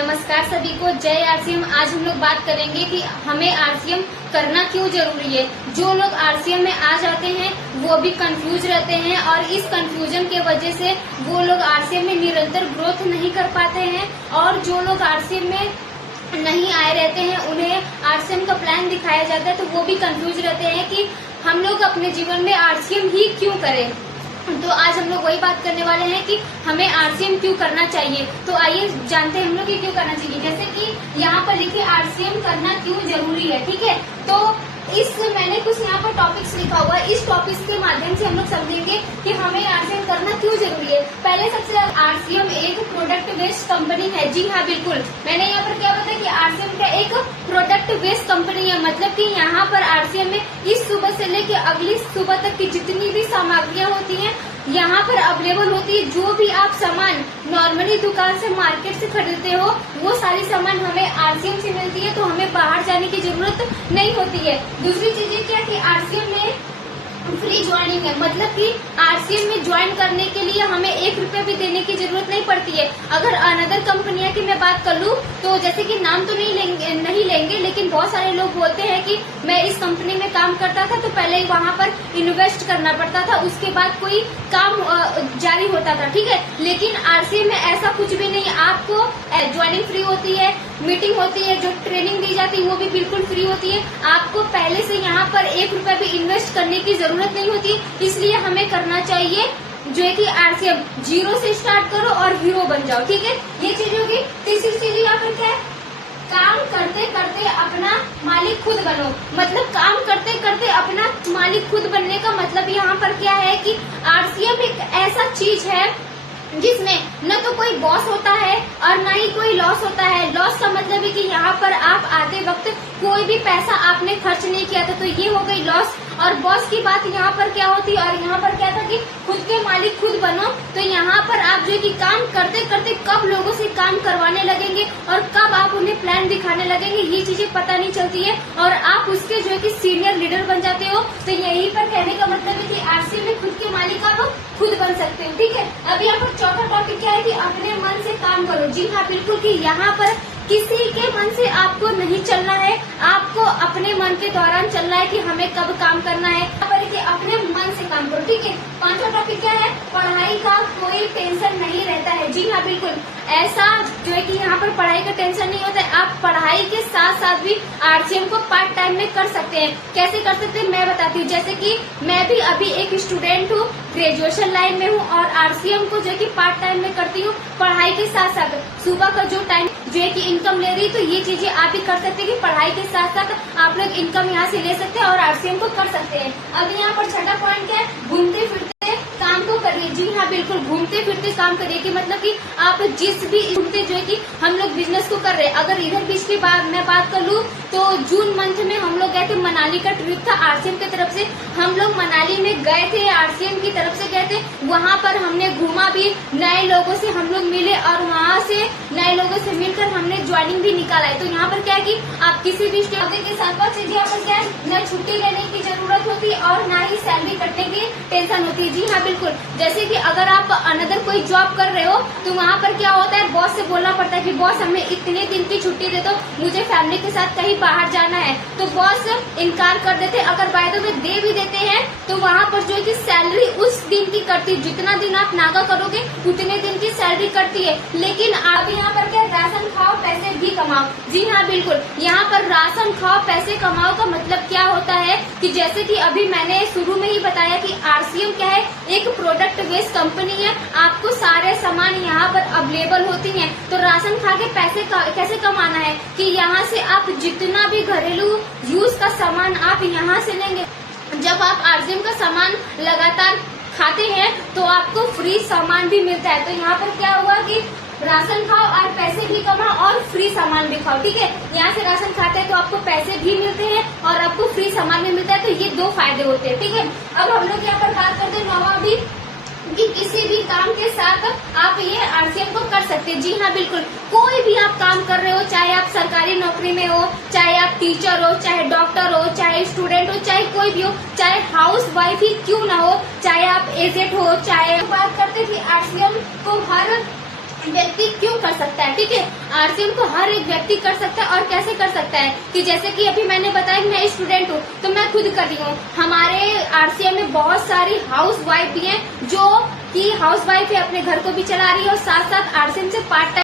नमस्कार सभी को, जय आरसीएम। आज हम लोग बात करेंगे कि हमें आरसीएम करना क्यों जरूरी है। जो लोग आरसीएम में आ जाते हैं वो भी कंफ्यूज रहते हैं और इस कंफ्यूजन के वजह से वो लोग आरसीएम में निरंतर ग्रोथ नहीं कर पाते हैं। और जो लोग आरसीएम में नहीं आए रहते हैं उन्हें आरसीएम का प्लान दिखाया जाता है तो वो भी कंफ्यूज रहते हैं कि हम लोग अपने जीवन में आरसीएम ही क्यों करें। तो आज हम लोग वही बात करने वाले हैं कि हमें आरसीएम क्यों करना चाहिए। तो आइए जानते हैं हम लोग कि क्यों करना चाहिए। जैसे कि यहाँ पर लिखिए आरसीएम करना क्यों जरूरी है, ठीक है। तो मैंने कुछ यहाँ पर टॉपिक्स लिखा हुआ है, इस टॉपिक्स के माध्यम से हम लोग समझेंगे कि हमें आरसीएम करना क्यों जरूरी है। पहले सबसे आरसीएम एक प्रोडक्ट बेस्ड कंपनी है। जी हाँ, बिल्कुल। मैंने यहाँ पर क्या बताया कि आरसीएम का एक प्रोडक्ट बेस्ड कंपनी है, मतलब कि यहाँ पर आरसीएम में इस सुबह से लेकर अगली सुबह तक की जितनी भी सामग्रियाँ होती हैं यहाँ पर अवेलेबल होती है। जो भी आप सामान नॉर्मली दुकान से मार्केट से खरीदते हो वो सारी सामान हमें आरसीएम से मिलती है, तो हमें बाहर जाने की जरूरत नहीं होती है। दूसरी चीजें क्या कि आरसीएम में फ्री ज्वाइनिंग है, मतलब कि आरसीएम में ज्वाइन करने के लिए हमें 1 रुपया भी देने की जरूरत नहीं पड़ती है। अगर अनदर कंपनियां की मैं बात कर लूँ तो जैसे कि नाम तो नहीं लेंगे लेकिन बहुत सारे लोग बोलते हैं कि मैं इस कंपनी में काम करता था तो पहले ही वहाँ पर इन्वेस्ट करना पड़ता था, उसके बाद कोई काम जारी होता था, ठीक है। लेकिन आरसीएम में ऐसा कुछ भी नहीं। आपको ज्वाइनिंग फ्री होती है, मीटिंग होती है, जो ट्रेनिंग दी जाती है वो भी बिल्कुल फ्री होती है। आपको पहले से यहाँ पर 1 रुपया भी इन्वेस्ट करने की जरूरत नहीं होती, इसलिए हमें करना चाहिए जो है कि आरसीएम जीरो से स्टार्ट करो और हीरो बन जाओ, ठीक है। ये चीज होगी। तीसरी चीज यहाँ पर क्या है, काम करते करते अपना मालिक खुद बनो। मतलब काम करते करते अपना मालिक खुद बनने का मतलब यहाँ पर क्या है कि आरसीएम एक ऐसा चीज है जिसमें न तो कोई बॉस होता है और न ही कोई लॉस होता है। लॉस का मतलब है कि यहाँ पर आप आते वक्त कोई भी पैसा आपने खर्च नहीं किया था, तो ये हो गई लॉस। और बॉस की बात यहाँ पर क्या होती है, और यहाँ पर क्या था कि खुद के मालिक खुद बनो। तो यहाँ पर आप जो है कि काम करते करते कब लोगों से काम करवाने लगेंगे और कब आप उन्हें प्लान दिखाने लगेंगे ये चीजें पता नहीं चलती है, और आप उसके जो है कि सीनियर लीडर बन जाते हो। तो यहीं पर कहने का मतलब है कि आरसीएम में खुद के मालिक आप खुद बन सकते हो, ठीक है। अब यहाँ पर चौथा टॉपिक क्या है कि अपने मन से काम करो। जी हाँ, बिल्कुल, कि यहाँ पर किसी के मन से आपको नहीं चलना है, आपको अपने मन के दौरान चलना है कि हमें कब काम करना है। अपने मन से काम करो, ठीक है। पांचवा टॉपिक क्या है, पढ़ाई का कोई टेंशन नहीं रहता है। जी हाँ, बिल्कुल, ऐसा जो है कि यहाँ पर पढ़ाई का टेंशन नहीं होता है। आप पढ़ाई के साथ साथ भी आरसीएम को पार्ट टाइम में कर सकते हैं। कैसे कर सकते हैं मैं बताती हूँ। जैसे कि मैं भी अभी एक स्टूडेंट हूँ, ग्रेजुएशन लाइन में हूँ और आरसीएम को जो है कि पार्ट टाइम में करती हूँ। पढ़ाई के साथ साथ सुबह का जो टाइम जो है कि इनकम ले रही, तो ये चीजें आप भी कर सकते हैं कि पढ़ाई के साथ साथ आप लोग इनकम यहाँ से ले सकते हैं और आरसीएम को कर सकते हैं। अब यहाँ पर छठा पॉइंट क्या है, घूमते फिरते काम को करिए। जी हाँ, बिल्कुल, घूमते फिरते काम करिए कि मतलब कि आप जिस भी घूमते जो है कि हम लोग बिजनेस को कर रहे हैं। अगर इधर पिछली बार मैं बात कर लूँ तो जून मंथ में हम लोग गए थे, मनाली का ट्रिप था आरसीएम की तरफ से। हम लोग मनाली में गए थे, आरसीएम की तरफ से गए थे। वहाँ पर हमने घूमा भी, नए लोगों से हम लोग मिले और वहाँ से नए लोगों से मिलकर हमने ज्वाइनिंग भी निकाला है। तो यहाँ पर क्या है कि आप किसी भी स्टेज के साथ चीज यहाँ पर क्या है, न छुट्टी लेने की जरूरत होती और न ही सैलरी कटने की टेंशन होती है। जी हाँ, बिल्कुल, जैसे कि अगर आप अनदर कोई जॉब कर रहे हो तो वहाँ पर क्या होता है, बॉस से बोलना पड़ता है कि बॉस हमें इतने दिन की छुट्टी दे दो, मुझे फैमिली के साथ कहीं बाहर जाना है। तो बॉस इनकार कर देते। अगर बाय द वे दे भी देते हैं तो वहाँ पर जो है कि सैलरी उस दिन की कटती है, जितना दिन आप नागा करोगे उतने दिन की सैलरी कटती है। लेकिन आप यहाँ पर क्या, राशन खाओ पैसे भी कमाओ। जी हाँ, बिल्कुल, यहाँ पर राशन खाओ पैसे कमाओ का मतलब क्या होता है कि जैसे कि अभी मैंने शुरू में ही बताया कि आरसीएम क्या है, एक प्रोडक्ट बेस्ड कंपनी है। आपको सारे सामान यहाँ पर अवेलेबल होती हैं। तो राशन खा के पैसे कैसे कमाना है कि यहाँ से आप जितना भी घरेलू यूज का सामान आप यहाँ से लेंगे। जब आप आरसीएम का सामान लगातार खाते हैं तो आपको फ्री सामान भी मिलता है। तो यहाँ पर क्या हुआ कि राशन खाओ और पैसे भी कमाओ और फ्री सामान भी खाओ, ठीक है। यहाँ से राशन खाते हैं तो आपको पैसे भी मिलते हैं और आपको फ्री सामान भी मिलता है। तो ये 2 फायदे होते हैं, ठीक है। अब हम लोग यहाँ पर बात करते हैं नौवां भी कि किसी भी काम के साथ आप ये आरसीएम को कर सकते हैं। जी हाँ, बिल्कुल, कोई भी आप काम कर रहे हो, चाहे आप सरकारी नौकरी में हो, चाहे आप टीचर हो, चाहे डॉक्टर हो, चाहे स्टूडेंट हो, चाहे कोई भी हो, चाहे हाउस वाइफ ही क्यों ना हो, चाहे आप एजेड हो, चाहे बात करते थे आरसीएम को हर व्यक्ति क्यों कर सकता है, ठीक है। आरसीएम को हर एक व्यक्ति कर सकता है। और कैसे कर सकता है कि जैसे कि अभी मैंने बताया कि मैं स्टूडेंट हूँ तो मैं खुद कर रही हूँ। हमारे आरसीएम में बहुत सारी हाउस वाइफ भी हैं जो कि हाउस वाइफ है, अपने घर को भी चला रही है और साथ साथ आरसीएम से पार्ट टाइम